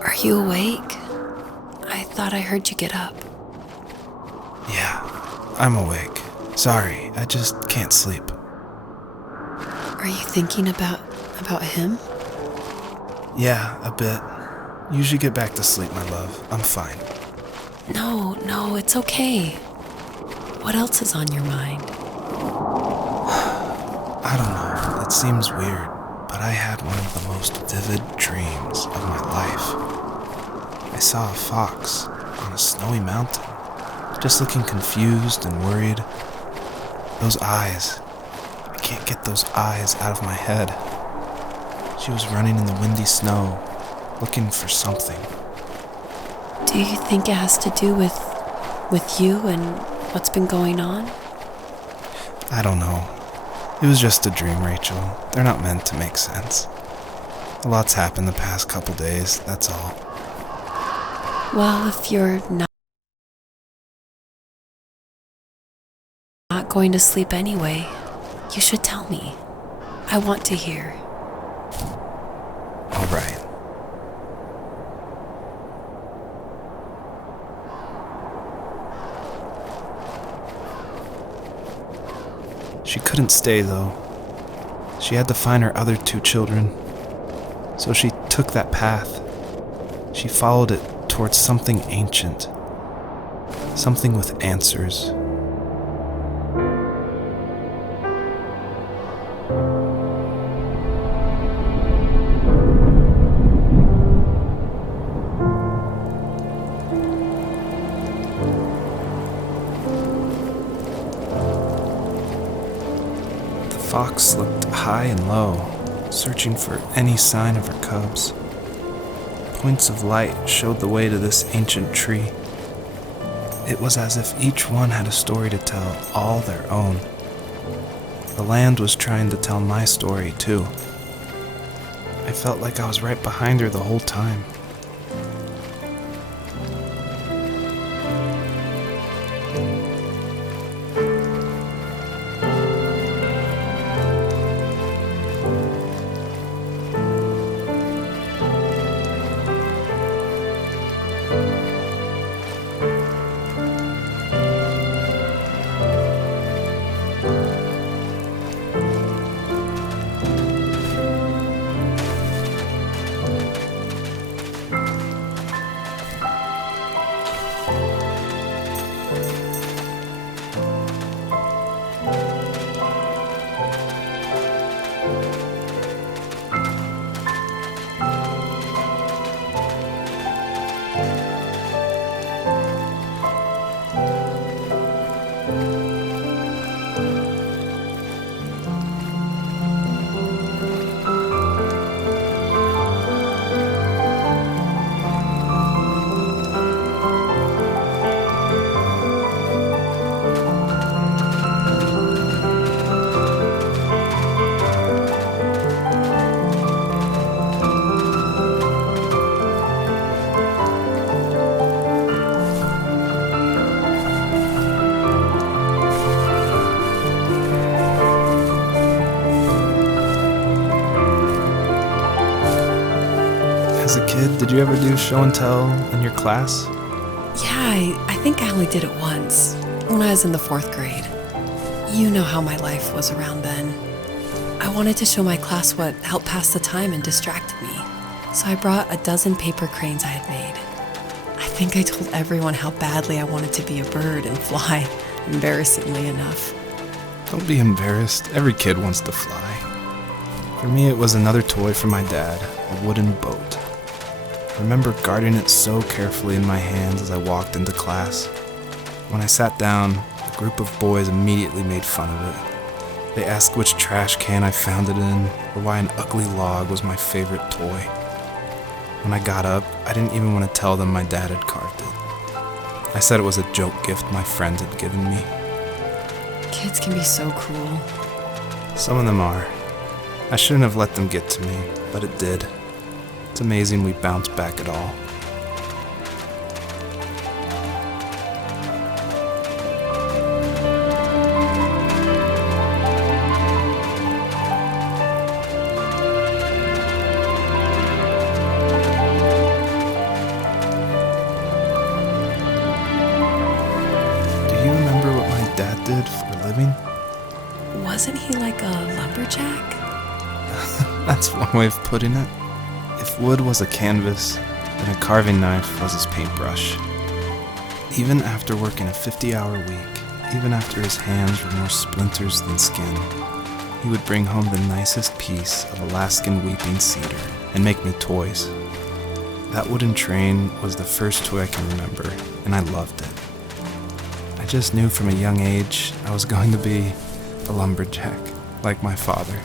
Are you awake? I thought I heard you get up. Yeah, I'm awake. Sorry, I just can't sleep. Are you thinking about him? Yeah, a bit. Usually get back to sleep, my love. I'm fine. No, it's okay. What else is on your mind? I don't know. It seems weird, but I had one of the most vivid dreams of my life. I saw a fox on a snowy mountain, just looking confused and worried. Those eyes. I can't get those eyes out of my head. She was running in the windy snow, looking for something. Do you think it has to do with you and what's been going on? I don't know. It was just a dream, Rachel. They're not meant to make sense. A lot's happened the past couple days, that's all. Well, if you're not going to sleep anyway, you should tell me. I want to hear. All right. She couldn't stay, though. She had to find her other 2 children. So she took that path. She followed it towards something ancient. Something with answers. The fox looked high and low, searching for any sign of her cubs. Points of light showed the way to this ancient tree. It was as if each one had a story to tell, all their own. The land was trying to tell my story, too. I felt like I was right behind her the whole time. As a kid, did you ever do show and tell in your class? Yeah, I think I only did it once, when I was in the 4th grade. You know how my life was around then. I wanted to show my class what helped pass the time and distracted me. So I brought a dozen paper cranes I had made. I think I told everyone how badly I wanted to be a bird and fly, embarrassingly enough. Don't be embarrassed. Every kid wants to fly. For me, it was another toy from my dad, a wooden boat. I remember guarding it so carefully in my hands as I walked into class. When I sat down, a group of boys immediately made fun of it. They asked which trash can I found it in, or why an ugly log was my favorite toy. When I got up, I didn't even want to tell them my dad had carved it. I said it was a joke gift my friends had given me. Kids can be so cruel. Some of them are. I shouldn't have let them get to me, but it did. It's amazing we bounced back at all. Wasn't he like a lumberjack? That's one way of putting it. If wood was a canvas, then a carving knife was his paintbrush. Even after working a 50-hour week, even after his hands were more splinters than skin, he would bring home the nicest piece of Alaskan weeping cedar and make me toys. That wooden train was the first toy I can remember, and I loved it. I just knew from a young age I was going to be a lumberjack, like my father.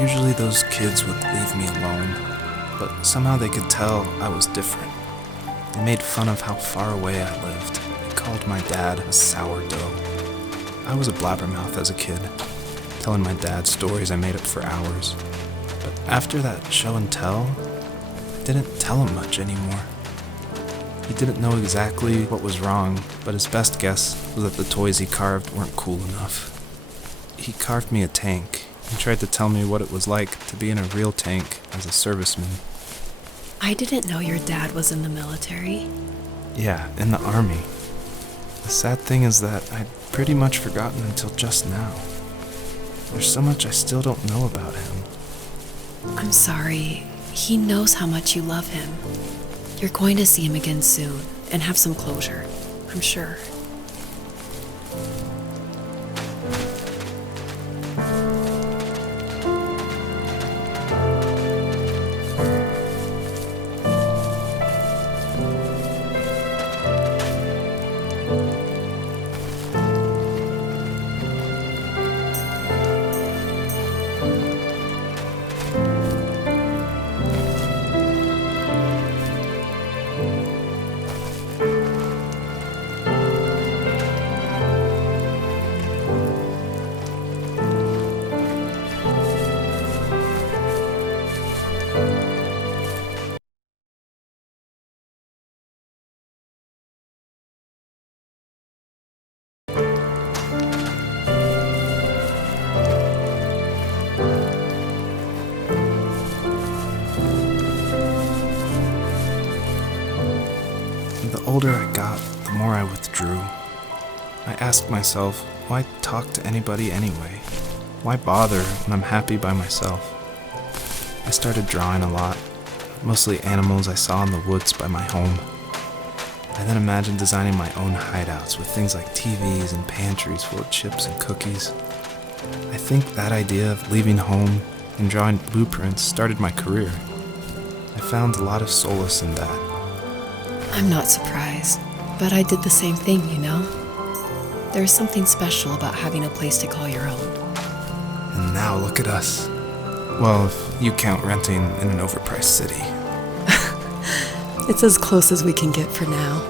Usually those kids would leave me alone, but somehow they could tell I was different. They made fun of how far away I lived. They called my dad a sourdough. I was a blabbermouth as a kid, telling my dad stories I made up for hours. But after that show and tell, I didn't tell him much anymore. He didn't know exactly what was wrong, but his best guess was that the toys he carved weren't cool enough. He carved me a tank, He tried to tell me what it was like to be in a real tank as a serviceman. I didn't know your dad was in the military. Yeah, in the army. The sad thing is that I'd pretty much forgotten until just now. There's so much I still don't know about him. I'm sorry. He knows how much you love him. You're going to see him again soon and have some closure, I'm sure. The older I got, the more I withdrew. I asked myself, why talk to anybody anyway? Why bother when I'm happy by myself? I started drawing a lot, mostly animals I saw in the woods by my home. I then imagined designing my own hideouts with things like TVs and pantries full of chips and cookies. I think that idea of leaving home and drawing blueprints started my career. I found a lot of solace in that. I'm not surprised, but I did the same thing, you know? There's something special about having a place to call your own. And now look at us. Well, if you count renting in an overpriced city. It's as close as we can get for now.